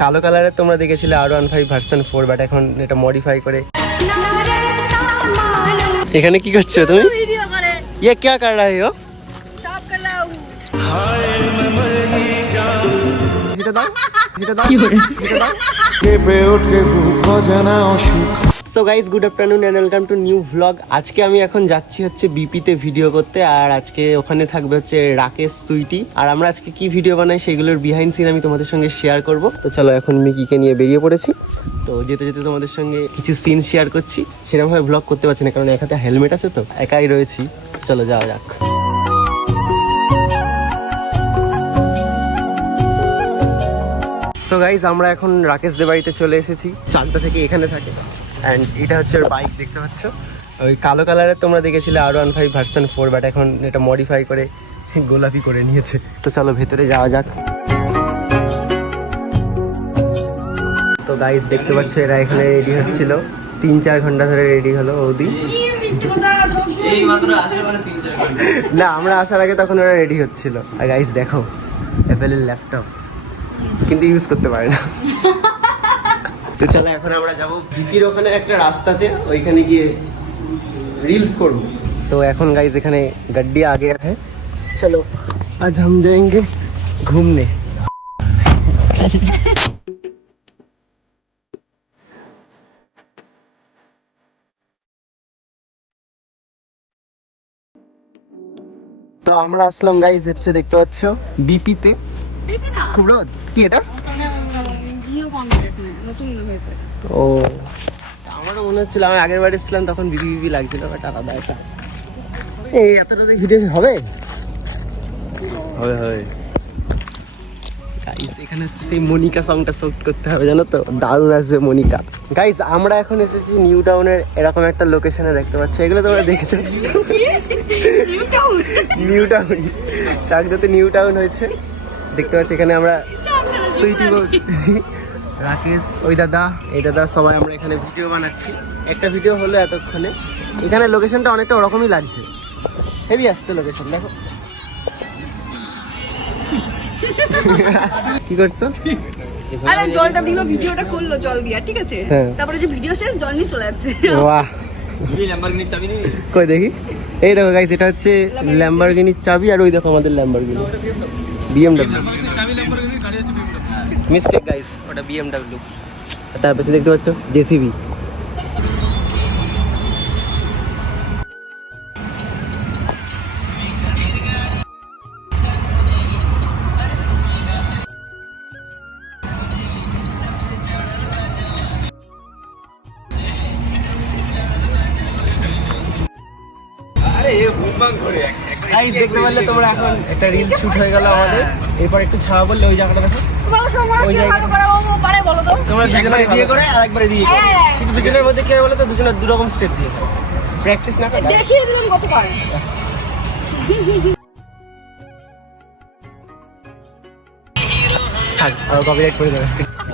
কালো কালারে তোমরা দেখেছিলে আর one five version four but এখন এটা মডিফাই করে। এখানে কি করছ তুমি? ইয়ে ক্যা কর রা হো জিতে কি বলে জিতে দাও। কে পে ওঠে ভুখ জানা অসুখ। So guys good afternoon and welcome to new vlog আজকে আমি এখন যাচ্ছি হচ্ছে বিপিতে ভিডিও করতে আর আজকে ওখানে থাকবে হচ্ছে রাকেশ সুইটি। আর আমরা আজকে কি ভিডিও বানাই সেগুলোর বিহাইন্ড সিন আমি তোমাদের সঙ্গে শেয়ার করব। তো চলো এখন মিকিকে নিয়ে বেরিয়ে পড়েছি। তো যেতে যেতে তোমাদের সঙ্গে কিছু সিন শেয়ার করছি। সেরকমভাবে ভ্লগ করতে পারছি না কারণ এক হাতে হেলমেট আছে তো, একাই রয়েছি। চলো যাওয়া যাক। সো গাইজ আমরা এখন রাকেশদের বাড়িতে চলে এসেছি। চাকদা থেকে এখানে থাকে। অ্যান্ড এটা হচ্ছে ওর বাইক দেখতে পাচ্ছ? ওই কালো কালারের তোমরা দেখেছিলে আর one five version four but এখন এটা মডিফাই করে গোলাপি করে নিয়েছে। তো চলো ভেতরে যাওয়া যাক। তো গাইজ দেখতে পাচ্ছ এরা এখানে রেডি হচ্ছিল। তিন চার ঘণ্টা ধরে রেডি হলো ওদি না আমরা আসার আগে তখন ওরা রেডি হচ্ছিল। আর গাইজ দেখো অ্যাপেলের ল্যাপটপ কিন্তু ইউজ করতে পারে না। তো চলো এখন আমরা যাব ভিপির ওখানে একটা রাস্তাতে ওইখানে গিয়ে রিলস করব। তো এখন গাইস এখানে গাড্ডি আগে আছে। চলো আজ হাম যাएंगे ঘুমনে। তো আমরা আসলাম গাইস হচ্ছে দেখতে পাচ্ছ বিপিতে। খুব কি এটা? ও। আমারও মনে হচ্ছিল আমি আগের বার এসেছিলাম তখন বিপি বিপি লাগছিল বাট আলাদা এটা এই এতটা ভিডিও হবে? হবে হবে। গাইস এখানে হচ্ছে সেই মনিকা সংটা শুট করতে হবে জানো তো? দারুণ আসবে মনিকা। গাইস আমরা এখন এসেছি নিউ টাউনের এরকম একটা লোকেশনে দেখতে পাচ্ছি। এগুলো তোমরা দেখেছ? নিউ টাউন চাকদাতে নিউ টাউন হয়েছে। দেখতে পাচ্ছি এখানে আমরা সুইটি রাকেশ ওই দাদা এই দাদা সবাই আমরা এখানে ভিডিও বানাচ্ছি। একটা ভিডিও হলো এতক্ষণে। এখানে লোকেশনটা অনেকটা ওরকমই লাগছে। হেভি আসছে লোকেশন দেখো। কি করছ? আরে জলটা দিল ভিডিওটা করল জল দিয়া ঠিক আছে? হ্যাঁ। তারপরে যে ভিডিও শেষ জল নিয়ে চলে যাচ্ছে। বাহ। কই দেখি? এই দেখো গাইস এটা হচ্ছে ল্যাম্বরগিনির চাবি আর ওই দেখো আমাদের ল্যাম্বরগিনি বিএমডব্লিউ মিস্টেক গাইস ওটা বিএমডব্লিউ তার পাশে দেখতে পাচ্ছ জেসিবি। গাইস দেখতে পারলে তোমরা এখন একটা রিল শুট হয়ে গেল আমাদের। এরপর একটু ছাওয়া বললে ওই জায়গাটা দেখো। হ্যাঁ। কিন্তু দুজনের মধ্যে কি হয় বলো তো দুজনের দু রকম স্টেপ প্র্যাকটিস না দেখিয়ে দিলাম কত পারে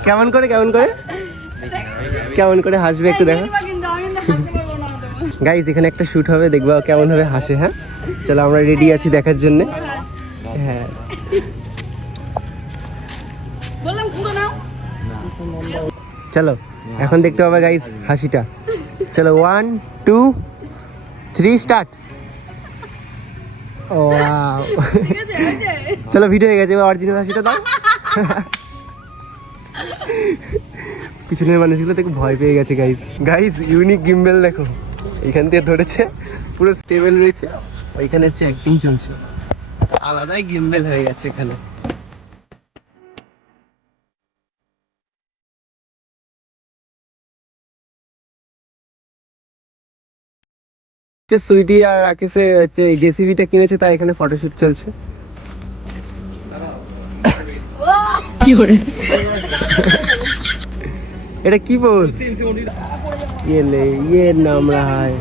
কেমন করে কেমন করে? কেমন করে হাসবে একটু দেখো। গাইজ এখানে একটা শুট হবে দেখবা কেমন হবে হাসে হ্যাঁ? চলো আমরা রেডি আছি দেখার জন্য। হ্যাঁ। চলো, এখন দেখতে পাবে গাইজ হাসিটা। চলো ওয়ান টু থ্রি স্টার্ট ও চলো ভিডিও হয়ে গেছে, এবার অরিজিনাল হাসিটা দাও। পিছনের মানুষগুলো থেকে ভয় পেয়ে গেছে গাইজ গাইজ ইউনিক গিম্বেল দেখো। এখান থেকে ধরেছে, পুরো স্টেবল রয়েছে। ওইখানে হচ্ছে অ্যাক্টিং চলছে। আলাদাই গিম্বেল হয়ে গেছে এখানে। হচ্ছে সুইটি আর রাকেশের হচ্ছে জেসিবিটা কিনেছে তাই এখানে ফটোশুট চলছে এটা কি পোজ ये ले ये नाम रहा है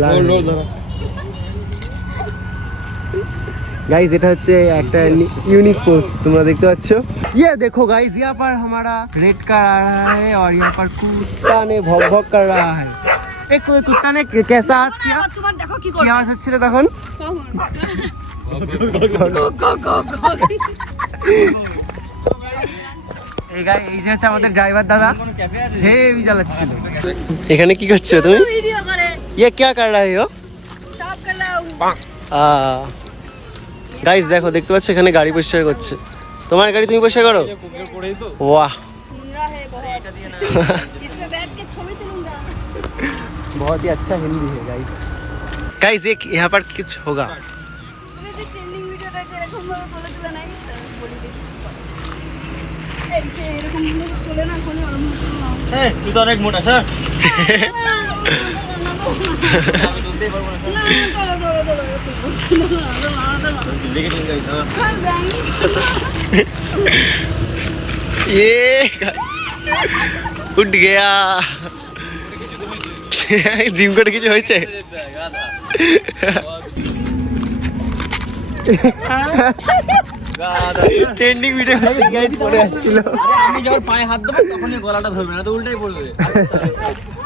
এরকম गाइस এটা হচ্ছে একটা यूनिक पोज তোমরা দেখতে পাচ্ছ ये देखो गाइस यहाँ पर हमारा रेड कार आ रहा है और यहाँ पर कुत्ता ने भौंक भौंक कर रहा है एक कोई कुत्ता ने कैसा आज किया আবার তোমার দেখো কি কি করবে আওয়াজ হচ্ছিল তখন এই গাই এই যে হচ্ছে আমাদের ড্রাইভার দাদা হেভি চালাচ্ছিল এখানে কি করছো তুমি ভিডিও করে ये क्या कर रहे हो সব করলাম গাইস দেখো দেখতে পাচ্ছ এখানে গাড়ি পরিষ্কার করছে তোমার গাড়ি তুমি পরিষ্কার করো वाह मुंडा है बहुत इसमें बैठ के छवि तुलूंगा बहुत ही अच्छा हिंदी है गाइस गाइस एक यहाँ पर कुछ होगा তুমি যে ট্রেন্ডিং ভিডিওটা যেরকম ভাবে বলে দিলে নাই তা বলি দেখি এই সে এরকম ভাবে তোলে না কোনো ওরকম ভাবে তোলে না। তুই তো অনেক মোটা স্যার ये উঠ গেয়া জিম করে কিছু হয়েছে ট্রেন্ডিং ভিডিও পড়ে আসছিল আমি যখন পায়ে হাত দেবো তখনই গলাটা ধরবে না তো উল্টাই পড়বে।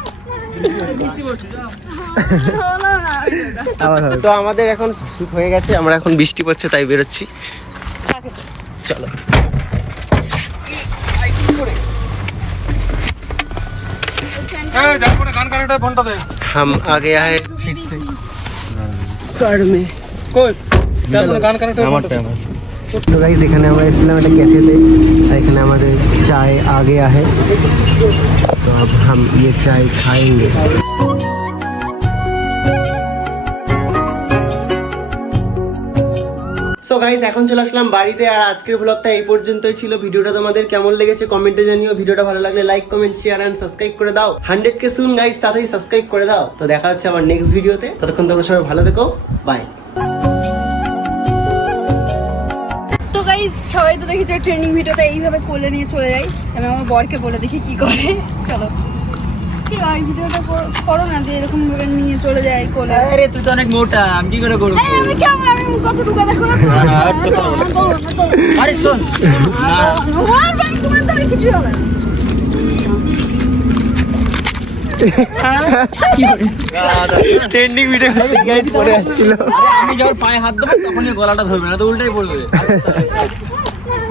তো আমাদের এখন সুখ হয়ে গেছে আমরা এখন বৃষ্টি পড়ছে তাই বেরোচ্ছি। চলো। এখানে আমাদের চায় আগে আহে। अब हम ये चाय खाएंगे সো গাইস এখন চলে আসলাম বাড়িতে আর আজকের ব্লগটা এই পর্যন্তই ছিল ভিডিওটা তোমাদের কেমন লেগেছে কমেন্টে জানিও ভিডিওটা ভালো লাগলে like comment share and subscribe করে দাও হান্ড্রেড কে শুন গাইস তাড়াতাড়ি সাবস্ক্রাইব করে দাও তো দেখা হচ্ছে আমার নেক্সট ভিডিওতে ততক্ষণ তোমরা সবাই ভালো থেকো বাই সবাই তো দেখেছ ট্রেন্ডিং ভিডিওতে এইভাবে কোলে নিয়ে চলে যাই। আমি আমার বরকে বলে দেখি কি করে। চলো। কি হয় ভিডিওটা কর- করো না যে এরকম ভাবে নিয়ে চলে যায় কোলে। আরে তুই তো অনেক মোটা আমি কি করে করব? এই, আমি কেমন আমি কতটুকু দেখো? আরে শোন। তোমার দ্বারা কিছু হবে ট্রেন্ডিং ভিডিও পড়ে আসছিল। আমি যখন পায়ে হাত দেবো তখনই গলাটা ধরবে না তো উল্টাই পড়বে। ভিডিওটা।